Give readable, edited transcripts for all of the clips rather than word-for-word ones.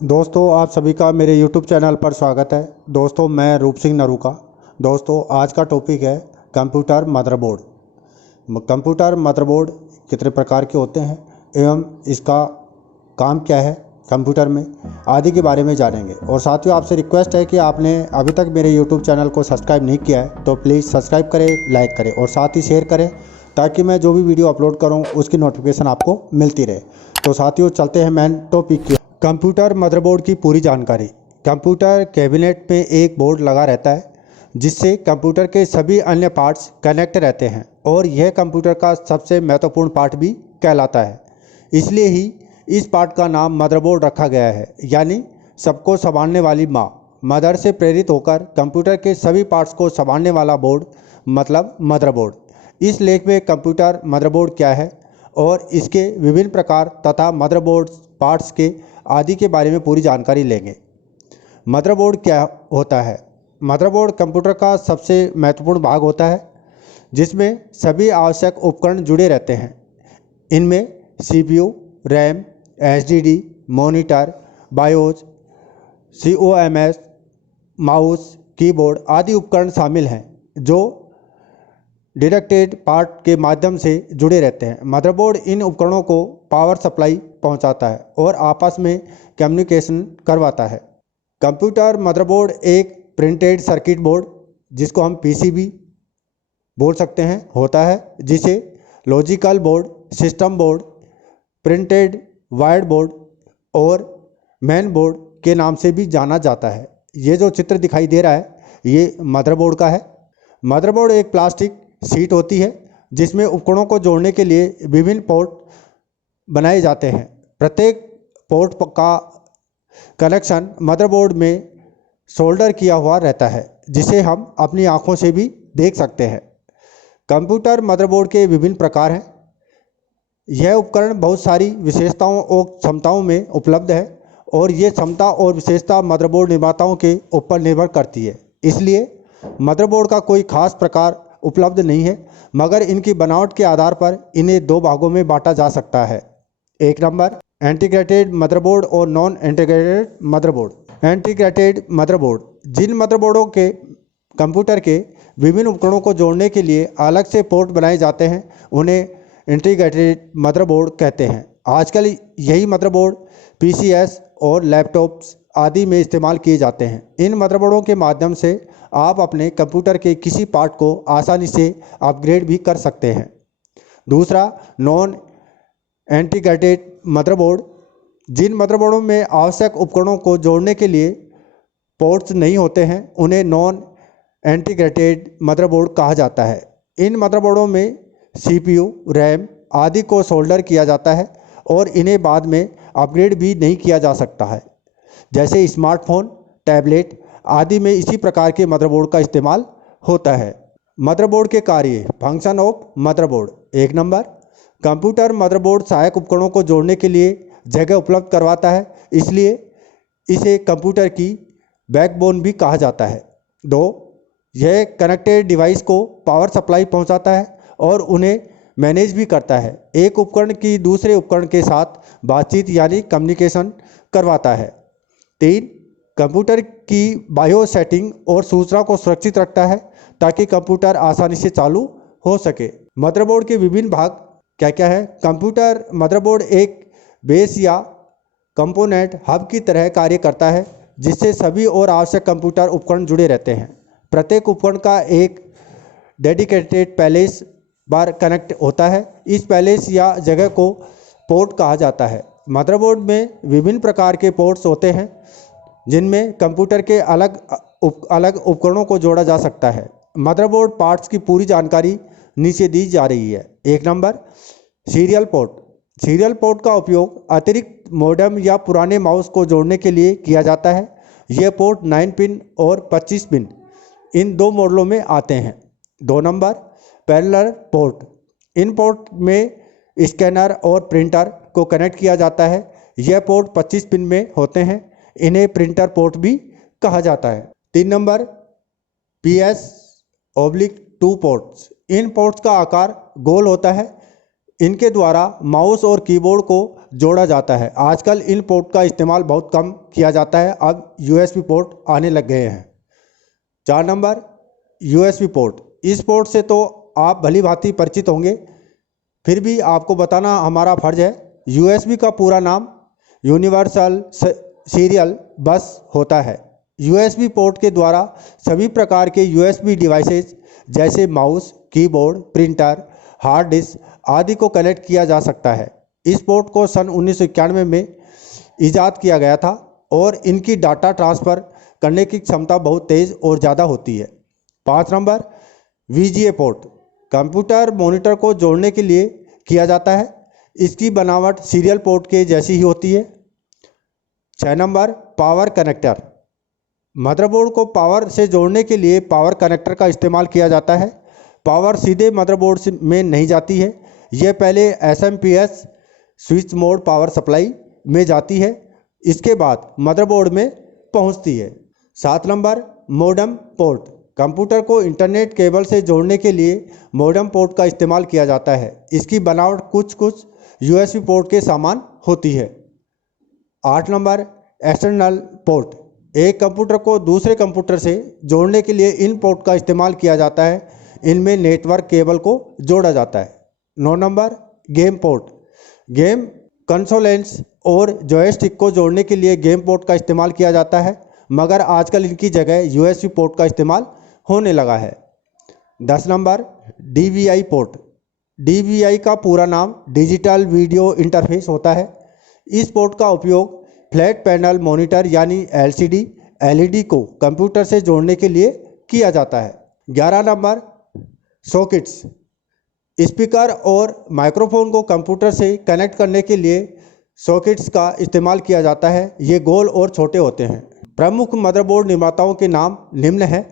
दोस्तों आप सभी का मेरे YouTube चैनल पर स्वागत है। दोस्तों मैं रूप सिंह नरूका। दोस्तों आज का टॉपिक है कंप्यूटर मदरबोर्ड। कंप्यूटर मदरबोर्ड कितने प्रकार के होते हैं एवं इसका काम क्या है कंप्यूटर में आदि के बारे में जानेंगे। और साथियों आपसे रिक्वेस्ट है कि आपने अभी तक मेरे YouTube चैनल को सब्सक्राइब नहीं किया है तो प्लीज़ सब्सक्राइब करें, लाइक करें और साथ ही शेयर करें ताकि मैं जो भी वीडियो अपलोड करूँ उसकी नोटिफिकेशन आपको मिलती रहे। तो साथियों चलते हैं मेन टॉपिक की। कंप्यूटर मदरबोर्ड की पूरी जानकारी। कंप्यूटर कैबिनेट में एक बोर्ड लगा रहता है जिससे कंप्यूटर के सभी अन्य पार्ट्स कनेक्ट रहते हैं और यह कंप्यूटर का सबसे महत्वपूर्ण पार्ट भी कहलाता है। इसलिए ही इस पार्ट का नाम मदरबोर्ड रखा गया है, यानी सबको संभालने वाली माँ। मदर से प्रेरित होकर कंप्यूटर के सभी पार्ट्स को संभालने वाला बोर्ड मतलब मदरबोर्ड। इस लेख में कंप्यूटर मदरबोर्ड क्या है और इसके विभिन्न प्रकार तथा मदरबोर्ड पार्ट्स के आदि के बारे में पूरी जानकारी लेंगे। मदरबोर्ड क्या होता है? मदरबोर्ड कंप्यूटर का सबसे महत्वपूर्ण भाग होता है जिसमें सभी आवश्यक उपकरण जुड़े रहते हैं। इनमें CPU, RAM, HDD, monitor, BIOS, COMS, mouse, keyboard आदि उपकरण शामिल हैं जो डिडक्टेड पार्ट के माध्यम से जुड़े रहते हैं। मदरबोर्ड इन उपकरणों को पावर सप्लाई पहुंचाता है और आपस में कम्युनिकेशन करवाता है। कंप्यूटर मदरबोर्ड एक प्रिंटेड सर्किट बोर्ड जिसको हम PCB बोल सकते हैं होता है, जिसे logical board, system board, printed wired board और मेन बोर्ड के नाम से भी जाना जाता है। ये जो चित्र दिखाई दे रहा है ये मदरबोर्ड का है। मदरबोर्ड एक प्लास्टिक शीट होती है जिसमें उपकरणों को जोड़ने के लिए विभिन्न पोर्ट बनाए जाते हैं। प्रत्येक पोर्ट का कनेक्शन मदरबोर्ड में सोल्डर किया हुआ रहता है जिसे हम अपनी आंखों से भी देख सकते हैं। कंप्यूटर मदरबोर्ड के विभिन्न प्रकार हैं। यह उपकरण बहुत सारी विशेषताओं और क्षमताओं में उपलब्ध है और ये क्षमता और विशेषता मदरबोर्ड निर्माताओं के ऊपर निर्भर करती है। इसलिए मदरबोर्ड का कोई खास प्रकार उपलब्ध नहीं है, मगर इनकी बनावट के आधार पर इन्हें दो भागों में बांटा जा सकता है। एक नंबर इंटीग्रेटेड मदरबोर्ड और non integrated motherboard. Integrated motherboard जिन मदरबोर्डों के कंप्यूटर के विभिन्न उपकरणों को जोड़ने के लिए अलग से पोर्ट बनाए जाते हैं उन्हें इंटीग्रेटेड मदरबोर्ड कहते हैं। आजकल यही मदरबोर्ड PCS और लैपटॉप्स आदि में इस्तेमाल किए जाते हैं। इन मदरबोर्डों के माध्यम से आप अपने कंप्यूटर के किसी पार्ट को आसानी से अपग्रेड भी कर सकते हैं। दूसरा नॉन इंटीग्रेटेड मदरबोर्ड। जिन मदरबोर्डों में आवश्यक उपकरणों को जोड़ने के लिए पोर्ट्स नहीं होते हैं उन्हें नॉन इंटीग्रेटेड मदरबोर्ड कहा जाता है। इन मदरबोर्डों में CPU, रैम आदि को सोल्डर किया जाता है और इन्हें बाद में अपग्रेड भी नहीं किया जा सकता है। जैसे स्मार्टफोन, टैबलेट आदि में इसी प्रकार के मदरबोर्ड का इस्तेमाल होता है। मदरबोर्ड के कार्य। Function of motherboard. एक नंबर कंप्यूटर मदरबोर्ड सहायक उपकरणों को जोड़ने के लिए जगह उपलब्ध करवाता है, इसलिए इसे कंप्यूटर की बैकबोन भी कहा जाता है। दो, यह कनेक्टेड डिवाइस को पावर सप्लाई पहुंचाता है और उन्हें मैनेज भी करता है। एक उपकरण की दूसरे उपकरण के साथ बातचीत यानी कम्युनिकेशन करवाता है। तीन, कंप्यूटर की बायो सेटिंग और सूचना को सुरक्षित रखता है ताकि कंप्यूटर आसानी से चालू हो सके। मदरबोर्ड के विभिन्न भाग क्या क्या है? कंप्यूटर मदरबोर्ड एक बेस या कंपोनेंट हब की तरह कार्य करता है जिससे सभी और आवश्यक कंप्यूटर उपकरण जुड़े रहते हैं। प्रत्येक उपकरण का एक डेडिकेटेड पैलेस बार कनेक्ट होता है। इस पैलेस या जगह को पोर्ट कहा जाता है। मदरबोर्ड में विभिन्न प्रकार के पोर्ट्स होते हैं जिनमें कंप्यूटर के अलग उपकरणों को जोड़ा जा सकता है। मदरबोर्ड पार्ट्स की पूरी जानकारी नीचे दी जा रही है। एक number serial port. Serial port का उपयोग अतिरिक्त मॉडेम या पुराने माउस को जोड़ने के लिए किया जाता है। यह पोर्ट 9 पिन और 25 पिन इन दो मॉडलों में आते हैं। दो नंबर पैरेलल पोर्ट। इन पोर्ट में स्कैनर और प्रिंटर को कनेक्ट किया जाता है। यह पोर्ट 25 पिन में होते हैं। इन्हें प्रिंटर पोर्ट भी कहा जाता है। 3 नंबर PS/2 पोर्ट्स। इन पोर्ट्स का आकार गोल होता है। इनके द्वारा माउस और कीबोर्ड को जोड़ा जाता है। आजकल इन पोर्ट का इस्तेमाल बहुत कम किया जाता है, अब यूएसबी पोर्ट आने लग गए हैं। 4 नंबर यूएसबी पोर्ट। इस पोर्ट से तो आप भली भांति परिचित होंगे, फिर भी आपको बताना हमारा फर्ज है। यूएसबी का पूरा नाम यूनिवर्सल सीरियल बस होता है। यूएसबी पोर्ट के द्वारा सभी प्रकार के यूएसबी डिवाइसेज जैसे mouse, keyboard, printer, hard disk आदि को कनेक्ट किया जा सकता है। इस पोर्ट को सन 1991 में ईजाद किया गया था और इनकी डाटा ट्रांसफ़र करने की क्षमता बहुत तेज़ और ज़्यादा होती है। 5 number VGA port. Computer monitor को जोड़ने के लिए किया जाता है। इसकी बनावट सीरियल पोर्ट के जैसी ही होती है। 6 नंबर पावर कनेक्टर। मदरबोर्ड को पावर से जोड़ने के लिए पावर कनेक्टर का इस्तेमाल किया जाता है। पावर सीधे मदरबोर्ड में नहीं जाती है, यह पहले SMPS switch mode power supply में जाती है, इसके बाद मदरबोर्ड में पहुंचती है। 7 नंबर मोडेम पोर्ट। कंप्यूटर को इंटरनेट केबल से जोड़ने के लिए मोडेम पोर्ट का इस्तेमाल किया जाता है। इसकी बनावट कुछ यूएसबी पोर्ट के समान होती है। 8 नंबर एक्सटर्नल पोर्ट। एक कंप्यूटर को दूसरे कंप्यूटर से जोड़ने के लिए इन पोर्ट का इस्तेमाल किया जाता है। इनमें नेटवर्क केबल को जोड़ा जाता है। 9 नंबर गेम पोर्ट। गेम कंसोलेंस और जॉयस्टिक को जोड़ने के लिए गेम पोर्ट का इस्तेमाल किया जाता है, मगर आजकल इनकी जगह यूएसबी पोर्ट का इस्तेमाल होने लगा है। 10 नंबर डीवीआई पोर्ट। डीवीआई का पूरा नाम डिजिटल वीडियो इंटरफेस होता है। इस पोर्ट का उपयोग फ्लैट पैनल मॉनिटर यानी एलसीडी, एलईडी को कंप्यूटर से जोड़ने के लिए किया जाता है। 11 नंबर सॉकेट्स। स्पीकर और माइक्रोफोन को कंप्यूटर से कनेक्ट करने के लिए सॉकेट्स का इस्तेमाल किया जाता है। ये गोल और छोटे होते हैं। प्रमुख मदरबोर्ड निर्माताओं के नाम निम्न हैं: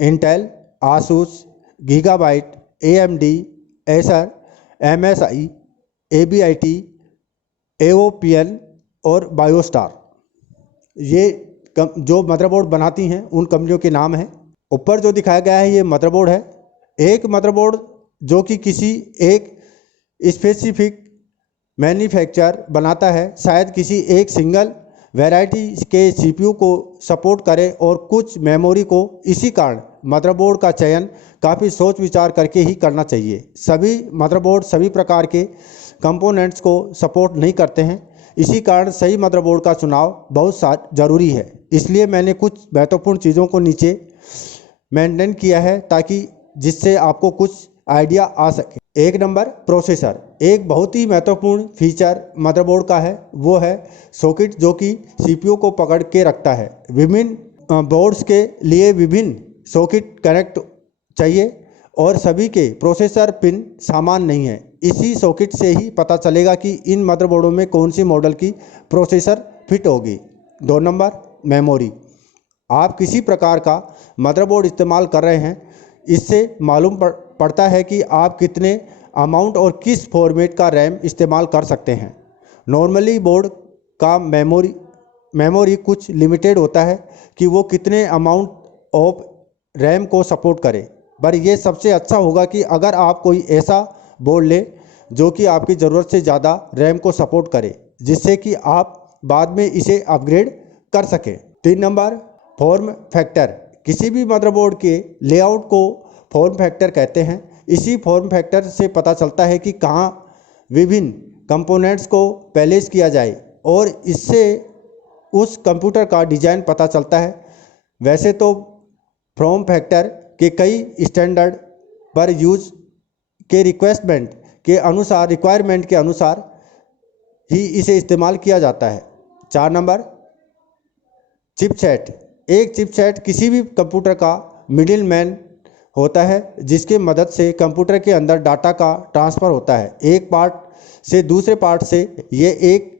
Intel, Asus, Gigabyte, AMD, Acer, MSI, ABIT, AOpen और बायोस्टार। ये जो मदरबोर्ड बनाती हैं उन कंपनियों के नाम हैं। ऊपर जो दिखाया गया है ये मदरबोर्ड है। एक मदरबोर्ड जो कि किसी एक स्पेसिफिक मैन्युफैक्चर बनाता है, शायद किसी एक सिंगल वैरायटी के सीपीयू को सपोर्ट करे और कुछ मेमोरी को। इसी कारण मदरबोर्ड का चयन काफ़ी सोच विचार करके ही करना चाहिए। सभी मदरबोर्ड सभी प्रकार के कंपोनेंट्स को सपोर्ट नहीं करते हैं, इसी कारण सही मदरबोर्ड का चुनाव बहुत ज़रूरी है। इसलिए मैंने कुछ महत्वपूर्ण चीज़ों को नीचे मेंटेन किया है ताकि जिससे आपको कुछ आइडिया आ सके। 1 नंबर प्रोसेसर। एक बहुत ही महत्वपूर्ण फीचर मदरबोर्ड का है, वो है सॉकेट, जो कि सीपीयू को पकड़ के रखता है। विभिन्न बोर्ड्स के लिए विभिन्न सॉकेट कनेक्ट चाहिए और सभी के प्रोसेसर पिन समान नहीं है। इसी सॉकेट से ही पता चलेगा कि इन मदरबोर्डों में कौन सी मॉडल की प्रोसेसर फिट होगी। 2 नंबर मेमोरी। आप किसी प्रकार का मदरबोर्ड इस्तेमाल कर रहे हैं, इससे मालूम पड़ता है कि आप कितने अमाउंट और किस फॉर्मेट का रैम इस्तेमाल कर सकते हैं। नॉर्मली बोर्ड का मेमोरी कुछ लिमिटेड होता है कि वो कितने अमाउंट ऑफ रैम को सपोर्ट करे, पर ये सबसे अच्छा होगा कि अगर आप कोई ऐसा बोर्ड लें जो कि आपकी ज़रूरत से ज़्यादा रैम को सपोर्ट करे, जिससे कि आप बाद में इसे अपग्रेड कर सकें। 3 नंबर फॉर्म फैक्टर। किसी भी मदरबोर्ड के लेआउट को फॉर्म फैक्टर कहते हैं। इसी फॉर्म फैक्टर से पता चलता है कि कहाँ विभिन्न कंपोनेंट्स को प्लेस किया जाए और इससे उस कंप्यूटर का डिज़ाइन पता चलता है। वैसे तो फॉर्म फैक्टर के कई स्टैंडर्ड पर यूज के रिक्वायरमेंट के अनुसार ही इसे इस्तेमाल किया जाता है। 4 नंबर चिपसेट। एक चिपसेट किसी भी कंप्यूटर का मिडिल मैन होता है, जिसके मदद से कंप्यूटर के अंदर डाटा का ट्रांसफ़र होता है। एक पार्ट से दूसरे पार्ट से ये एक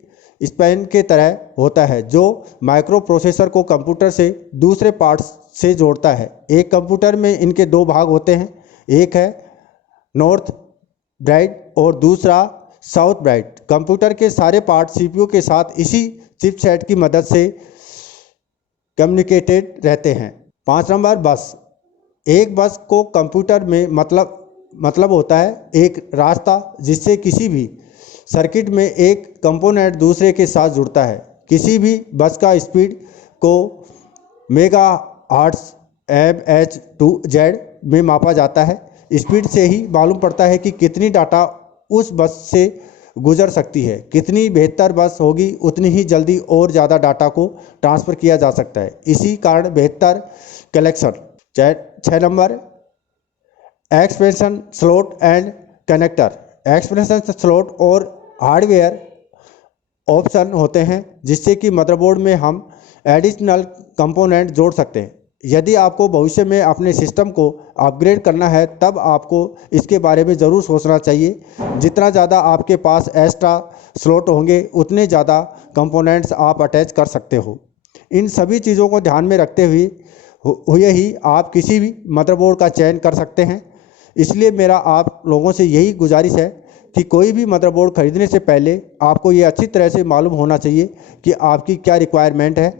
स्पैन के तरह होता है जो माइक्रो प्रोसेसर को कंप्यूटर से दूसरे पार्ट से जोड़ता है। एक कंप्यूटर में इनके 2 भाग होते हैं, एक है नॉर्थ ब्राइट और दूसरा साउथ ब्राइट। कंप्यूटर के सारे पार्ट सीपीयू के साथ इसी चिपसेट की मदद से कम्युनिकेटेड रहते हैं। 5 नंबर बस। एक बस को कंप्यूटर में मतलब होता है एक रास्ता जिससे किसी भी सर्किट में एक कंपोनेंट दूसरे के साथ जुड़ता है। किसी भी बस का स्पीड को मेगा हर्ट्ज mh/z में मापा जाता है। स्पीड से ही मालूम पड़ता है कि कितनी डाटा उस बस से गुजर सकती है। कितनी बेहतर बस होगी उतनी ही जल्दी और ज़्यादा डाटा को ट्रांसफ़र किया जा सकता है। इसी कारण बेहतर collection. 6 number, expansion slot and connector. Expansion slot और हार्डवेयर ऑप्शन होते हैं जिससे कि मदरबोर्ड में हम एडिशनल कंपोनेंट जोड़ सकते हैं। यदि आपको भविष्य में अपने सिस्टम को अपग्रेड करना है तब आपको इसके बारे में ज़रूर सोचना चाहिए। जितना ज़्यादा आपके पास एक्स्ट्रा स्लॉट होंगे उतने ज़्यादा कंपोनेंट्स आप अटैच कर सकते हो। इन सभी चीज़ों को ध्यान में रखते हुए ही आप किसी भी मदरबोर्ड का चयन कर सकते हैं। इसलिए मेरा आप लोगों से यही गुजारिश है कि कोई भी मदरबोर्ड खरीदने से पहले आपको ये अच्छी तरह से मालूम होना चाहिए कि आपकी क्या रिक्वायरमेंट है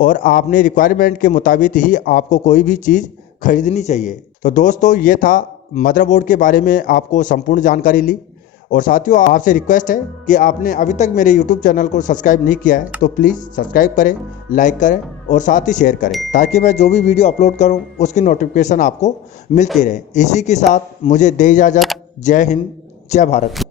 और आपने रिक्वायरमेंट के मुताबिक ही आपको कोई भी चीज़ खरीदनी चाहिए। तो दोस्तों, ये था मदरबोर्ड के बारे में आपको संपूर्ण जानकारी ली। और साथियों, आपसे रिक्वेस्ट है कि आपने अभी तक मेरे YouTube चैनल को सब्सक्राइब नहीं किया है तो प्लीज़ सब्सक्राइब करें, लाइक करें और साथ ही शेयर करें ताकि मैं जो भी वीडियो अपलोड करूं उसकी नोटिफिकेशन आपको मिलती रहे। इसी के साथ मुझे दे इजाज़त। जय हिंद, जय भारत।